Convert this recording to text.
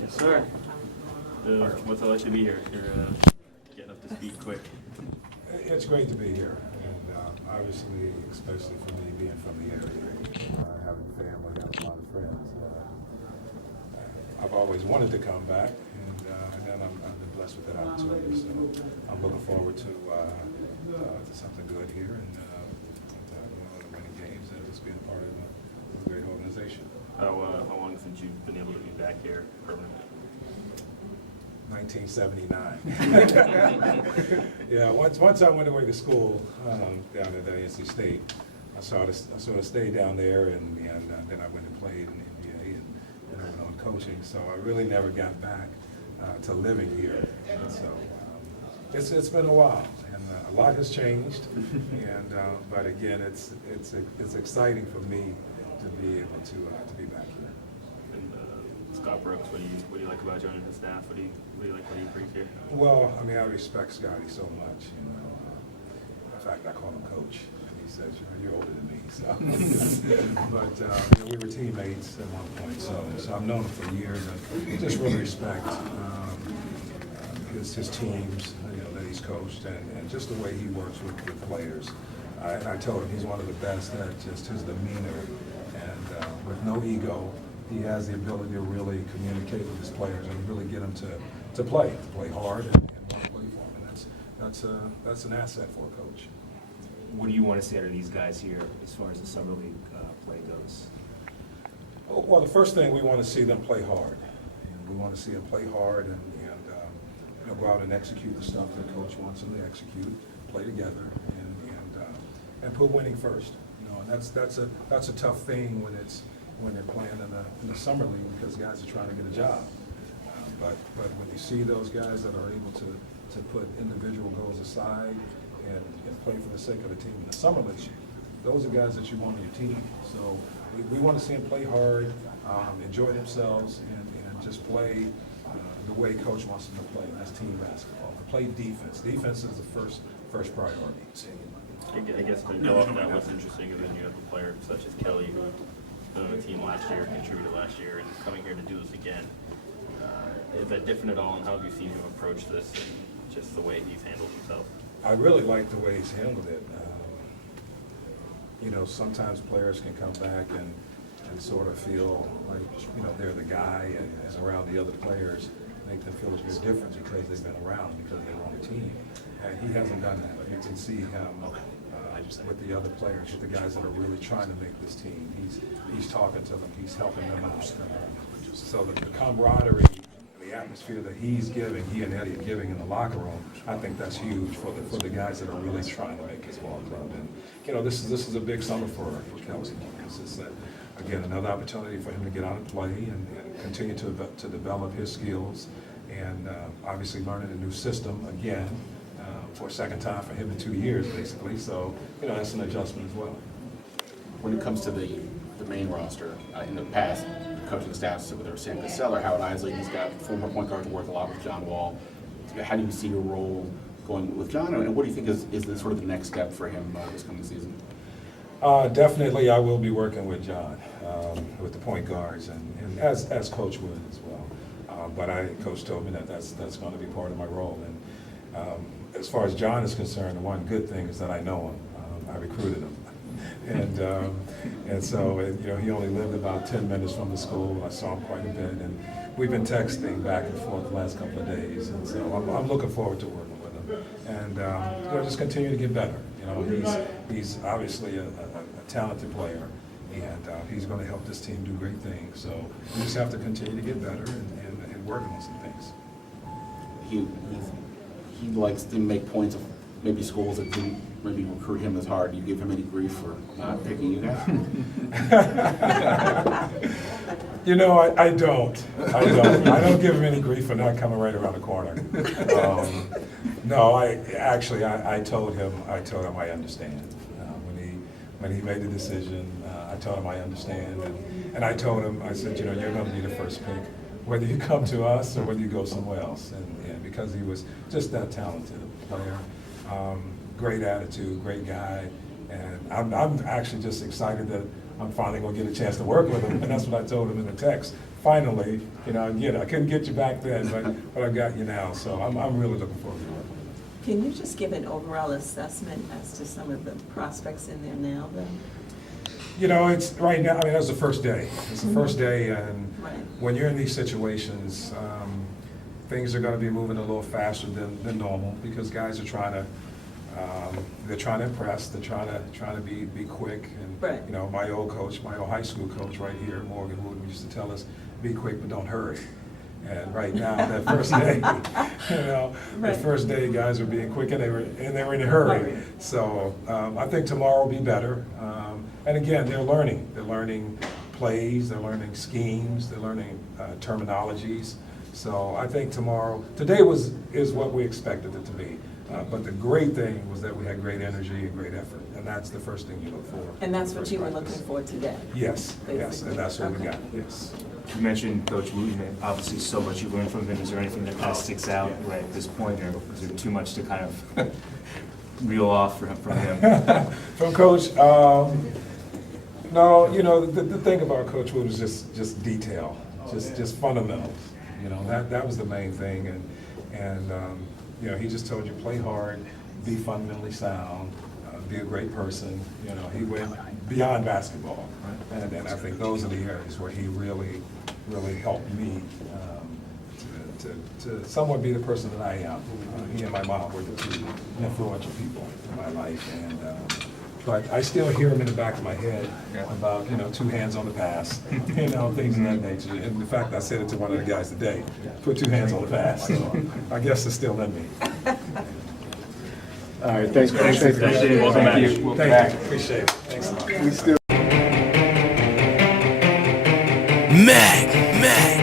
Yes, sir. What's it like to be here? You're getting up to speed quick. It's great to be here, and obviously, especially for me being from the area, having family, having a lot of friends. I've always wanted to come back, and then I've been blessed with that opportunity. So I'm looking forward to something good here, and winning games, and just being part of a great organization. How long since you've been able to be back here permanently? 1979. Yeah, once I went away to school down at NC State, I sort of stayed down there, and then I went and played in the NBA, and then I went on coaching. So I really never got back to living here. And so it's been a while, and a lot has changed. And but again, it's exciting for me to be able to be back here. And Scott Brooks, what do you like about joining the staff? What do you like? What do you bring here? Well, I mean, I respect Scotty so much. In fact, I call him Coach. And he says, "You're older than me." So, but we were teammates at one point. So I've known him for years, and just really respect his teams, that he's coached, and just the way he works with players. I told him he's one of the best at just his demeanor, and with no ego. He has the ability to really communicate with his players and really get them to play hard and want to play for him. And that's an asset for a coach. What do you want to see out of these guys here as far as the summer league play goes? Well, the first thing, we want to see them play hard. And we want to see them play hard and go out and execute the stuff that coach wants them to execute, play together, and put winning first. And that's a tough thing when they're playing in the summer league, because guys are trying to get a job. But when you see those guys that are able to put individual goals aside and play for the sake of the team in the summer league, those are guys that you want on your team. So we want to see them play hard, enjoy themselves, and just play the way coach wants them to play. That's team basketball. Play defense. Defense is the first priority. I guess to go off of that, what's interesting is then you have a player such as Kelly, who been on the team last year, contributed last year, and coming here to do this again. Is that different at all, and how have you seen him approach this and just the way he's handled himself? I really like the way he's handled it. Sometimes players can come back and sort of feel like, they're the guy, and around the other players make them feel there's a difference because they've been around, because they were on the team. And he hasn't done that. You can see him with the other players, with the guys that are really trying to make this team. He's talking to them, he's helping them out. So the camaraderie, the atmosphere that he's giving, he and Eddie are giving in the locker room, I think that's huge for the guys that are really trying to make his ball club. And this is a big summer for Kelsey. This is again another opportunity for him to get out and play and continue to develop his skills, and obviously learning a new system again. For a second time for him in 2 years, basically. So, that's an adjustment as well. When it comes to the main roster, in the past, coaching staffs, whether it's Sam Cassell or Howard Isley, he's got former point guards who work a lot with John Wall. How do you see your role going with John, and what do you think is the sort of the next step for him this coming season? Definitely, I will be working with John, with the point guards, and as Coach would as well. But Coach told me that's going to be part of my role. And as far as John is concerned, the one good thing is that I know him. I recruited him, and so he only lived about 10 minutes from the school. I saw him quite a bit, and we've been texting back and forth the last couple of days. And so I'm looking forward to working with him, and just continue to get better. He's obviously a talented player, and he's going to help this team do great things. So we just have to continue to get better and working on some things. He likes to make points of maybe schools that didn't maybe recruit him as hard. Do you give him any grief for not picking you guys? I don't. I don't give him any grief for not coming right around the corner. No, I told him I understand. When he made the decision, I told him I understand, and I told him, I said, you're going to be the first pick, whether you come to us or whether you go somewhere else, and because he was just that talented player, great attitude, great guy, and I'm actually just excited that I'm finally going to get a chance to work with him, and that's what I told him in the text. finally, I couldn't get you back then, but I got you now, so I'm really looking forward to it. Can you just give an overall assessment as to some of the prospects in there now, then? It's right now, that's the first day. It's the first day, and Right. when you're in these situations, things are gonna be moving a little faster than normal, because guys are they're trying to impress, they're trying to be quick. And, Right. my old high school coach right here, Morgan Wood, used to tell us, be quick but don't hurry. And right now, that first day, the Right. first day, guys were being quick and they were in a hurry. Hurry. So I think tomorrow will be better. And again, they're learning. They're learning plays, they're learning schemes, they're learning terminologies. So I think today is what we expected it to be. But the great thing was that we had great energy and great effort, and that's the first thing you look for. And that's what First you were practice. looking for today? Yes, Basically. and that's what we Okay. got, yes. You mentioned Coach Wooten, obviously so much you learned from him. Is there anything that kind of sticks out right at this point, or is there too much to kind of reel off from him? From Coach, no, the thing about Coach Wood is just detail, just fundamentals. That was the main thing, and he just told you, play hard, be fundamentally sound, be a great person. He went beyond basketball, and I think those are the areas where he really helped me to somewhat be the person that I am. He and my mom were the two influential people in my life, and but I still hear him in the back of my head about, two hands on the pass, things of that nature. And in fact, I said it to one of the guys today, put two hands on the pass. So I guess it's still in me. All right, thanks, Coach. Thanks, Dave. Welcome back. Thank you. Welcome Thank back. you, appreciate it. Thanks a lot. We still Mag.